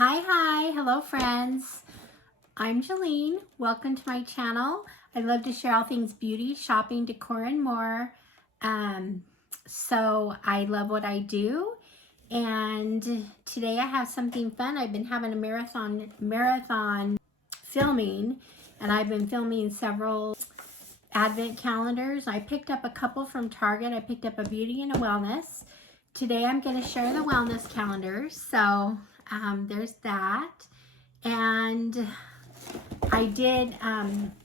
Hi, hello friends. I'm Jolene. Welcome to my channel. I love to share all things beauty, shopping, decor, and more. So I love what I do. And today I have something fun. I've been having a marathon filming, and I've been filming several advent calendars. I picked up a couple from Target. I picked up a beauty and a wellness. Today I'm going to share the wellness calendars. So there's that. And I did,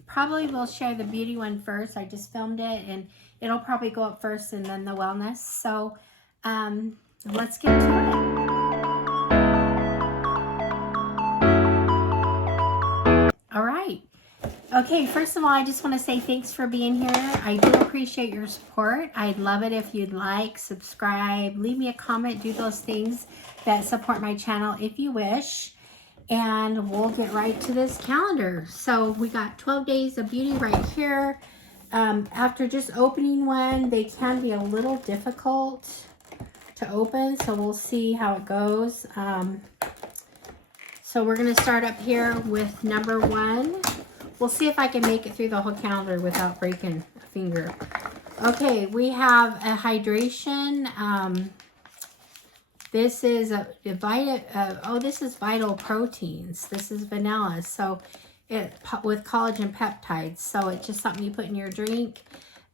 probably will share the beauty one first. I just filmed it and it'll probably go up first and then the wellness. So let's get to it. All right. Okay, first of all, I just want to say thanks for being here. I do appreciate your support. I'd love it if you'd like, subscribe, leave me a comment, do those things that support my channel if you wish. And we'll get right to this calendar. So we got 12 days of beauty right here. After just opening one, they can be a little difficult to open. So we'll see how it goes. So we're going to start up here with number 1. We'll see if I can make it through the whole calendar without breaking a finger. Okay, we have a hydration. This is this is Vital Proteins. This is vanilla, so with collagen peptides. So it's just something you put in your drink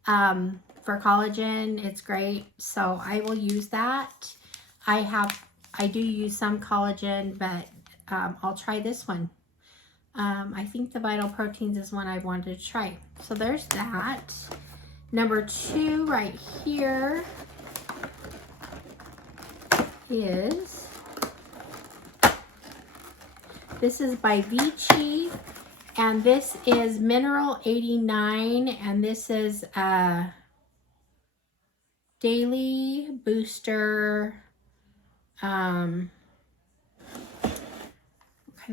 for collagen. It's great. So I will use that. I do use some collagen, but I'll try this one. I think the Vital Proteins is one I wanted to try. So there's that. Number 2 right here is, this is by Vichy, and this is Mineral 89, and this is a daily booster. What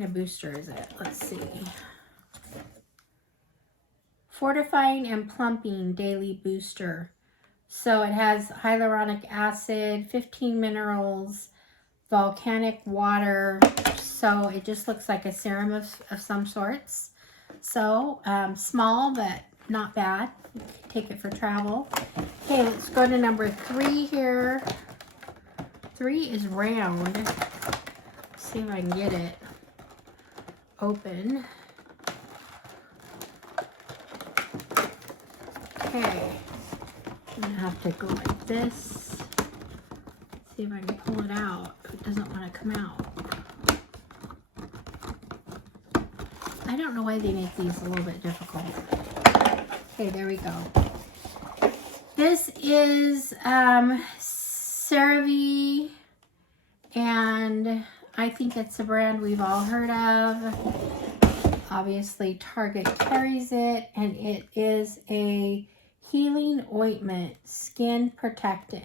kind of booster is it? Let's see. Fortifying and plumping daily booster. So it has hyaluronic acid, 15 minerals, volcanic water. So it just looks like a serum of some sorts. So small, but not bad. Take it for travel. Okay, let's go to number 3 here. 3 is round. Let's see if I can get it open. Okay. I'm gonna have to go like this. See if I can pull it out. It doesn't want to come out. I don't know why they make these a little bit difficult. Okay, there we go. This is CeraVe, and I think it's a brand we've all heard of. Obviously, Target carries it, and it is a healing ointment, skin protectant.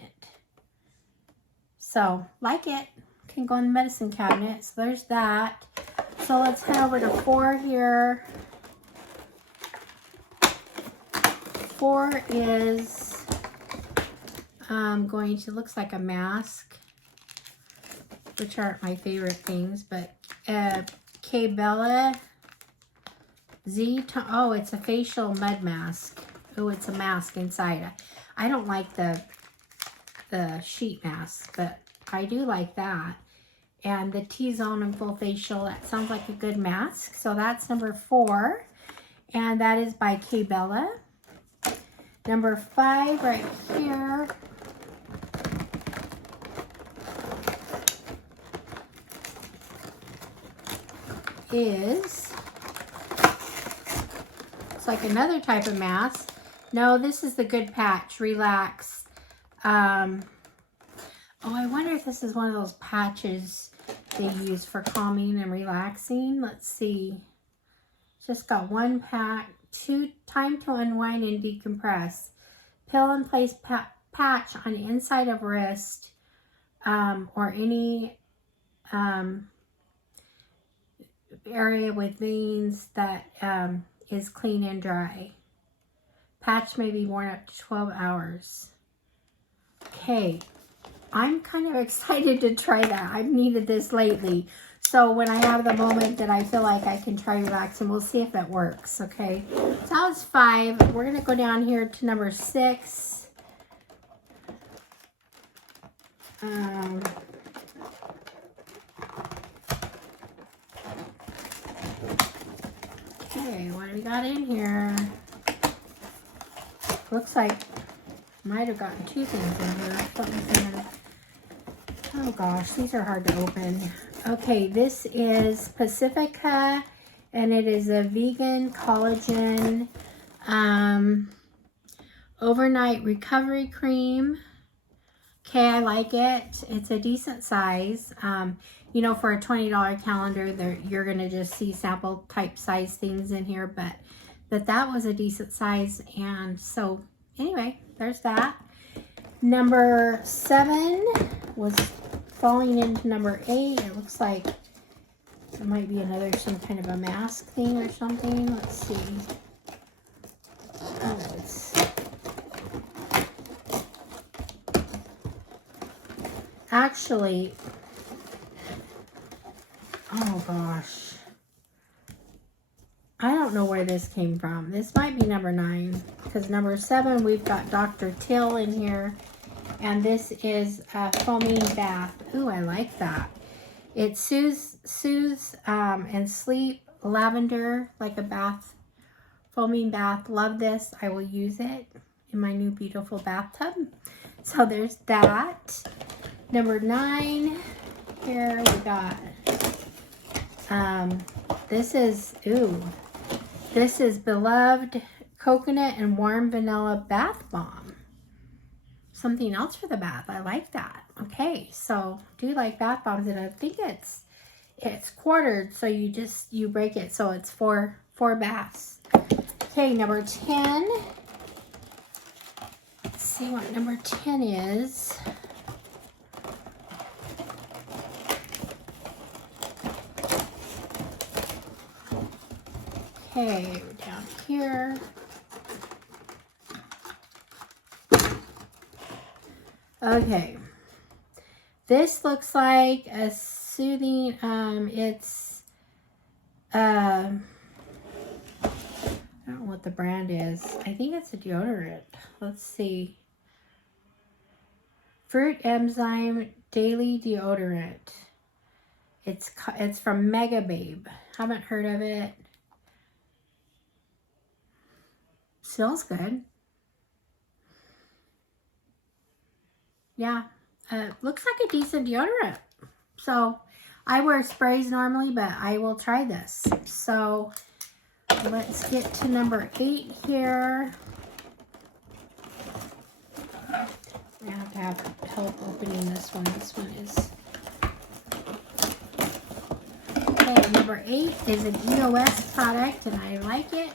So, like it, can go in the medicine cabinet. So there's that. So let's head over to 4 here. 4 is going to, looks like a mask, which aren't my favorite things, but Cavey oh, it's a facial mud mask. Oh, it's a mask inside. I don't like the sheet mask, but I do like that. And the T-zone and full facial, that sounds like a good mask. So that's number 4. And that is by Cavey. Number 5 right here is, it's like another type of mask. No, this is the Good Patch Relax. Oh, I wonder if this is one of those patches they use for calming and relaxing. Let's see. It's just got 1 pack, 2 time to unwind and decompress. Pill and place patch on inside of wrist or any area with veins that is clean and dry. Patch may be worn up to 12 hours. Okay, I'm kind of excited to try that. I've needed this lately. So when I have the moment that I feel like I can try relax, and we'll see if it works, okay? So that was 5. We're going to go down here to number 6. Okay, what do we got in here? Looks like might have gotten 2 things in here. Something's in there. Oh gosh, these are hard to open. Okay, this is Pacifica, and it is a vegan collagen overnight recovery cream. Okay, I like it. It's a decent size. You know, for a $20 calendar, you're going to just see sample type size things in here, but that was a decent size. And so anyway, there's that. Number 7 was falling into number 8. It looks like it might be some kind of a mask thing or something. Let's see. Oh, it's actually, oh gosh, I don't know where this came from. This might be number 9, because number 7 we've got Dr. Till in here, and this is a foaming bath. Ooh, I like that. It soothes and sleep, lavender, like a bath, foaming bath. Love this. I will use it in my new beautiful bathtub. So there's that. Number 9 here we got, this is Beloved Coconut and Warm Vanilla Bath Bomb. Something else for the bath. I like that. Okay, so do like bath bombs, and I think it's quartered, so you break it, so it's 4 baths. Okay, number 10. Let's see what number 10 is. Okay, we're down here. Okay, this looks like a soothing, it's, I don't know what the brand is. I think it's a deodorant. Let's see. Fruit Enzyme Daily Deodorant. It's from Mega Babe. Haven't heard of it. Smells good. Yeah, looks like a decent deodorant. So I wear sprays normally, but I will try this. So let's get to number 8 here. I have to have help opening this one. This one is, okay, number 8 is an EOS product, and I like it.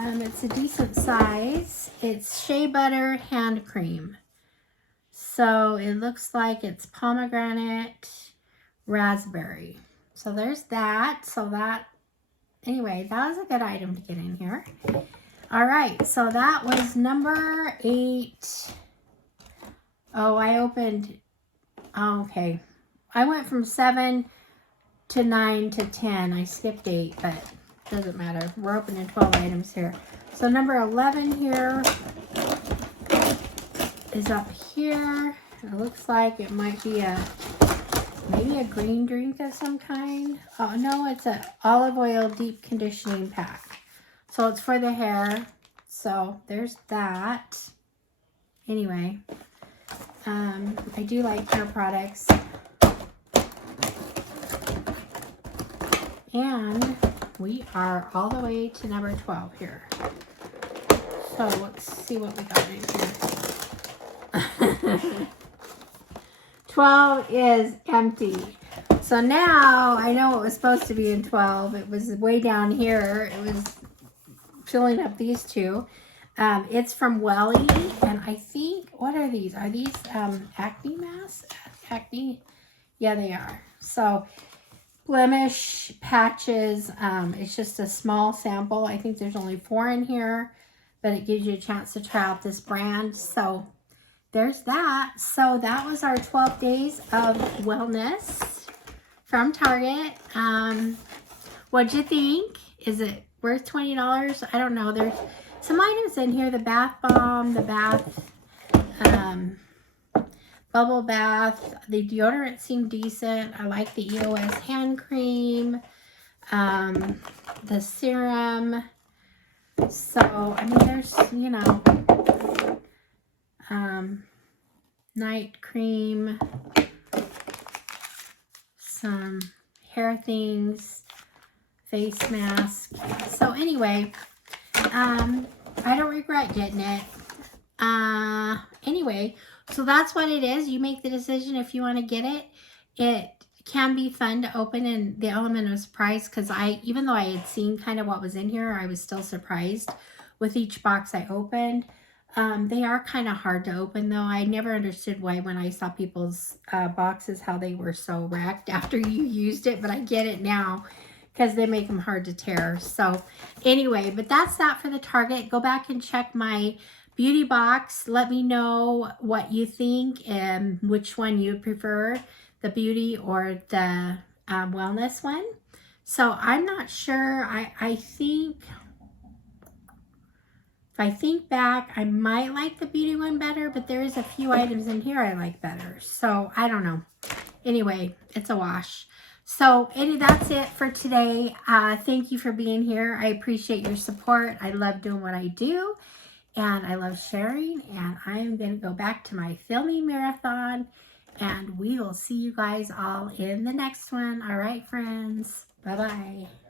It's a decent size. It's Shea Butter Hand Cream. So it looks like it's pomegranate, raspberry. So there's that. So that, anyway, that was a good item to get in here. All right, so that was number 8. Oh, I opened, oh, okay. I went from 7 to 9 to 10. I skipped 8, but doesn't matter. We're opening 12 items here. So number 11 here is up here. It looks like it might be maybe a green drink of some kind. Oh no, it's an olive oil deep conditioning pack. So it's for the hair. So there's that. Anyway, I do like hair products. And we are all the way to number 12 here. So let's see what we got in here. 12 is empty. So now I know what was supposed to be in 12. It was way down here. It was filling up these 2. It's from Welly, and I think, what are these? Are these acne masks? Acne? Yeah, they are. So blemish patches. It's just a small sample. I think there's only 4 in here, but it gives you a chance to try out this brand. So there's that. So that was our 12 days of wellness from Target. What'd you think? Is it worth $20? I don't know. There's some items in here. The bath bomb, the bath bubble bath. The deodorant seemed decent. I like the EOS hand cream. The serum. So, I mean, there's, you know, night cream, some hair things, face mask. So anyway, I don't regret getting it. Anyway, so that's what it is. You make the decision if you want to get it. It can be fun to open, and the element of surprise, because even though I had seen kind of what was in here, I was still surprised with each box I opened. They are kind of hard to open, though. I never understood why when I saw people's boxes, how they were so wrecked after you used it, but I get it now because they make them hard to tear. So anyway, but that's that for the Target. Go back and check my beauty box. Let me know what you think and which one you prefer, the beauty or the wellness one. So I'm not sure. I think, if I think back, I might like the beauty one better, but there is a few items in here I like better. So I don't know. Anyway, it's a wash. So that's it for today. Thank you for being here. I appreciate your support. I love doing what I do, and I love sharing. And I'm going to go back to my filming marathon, and we will see you guys all in the next one. All right, friends. Bye-bye.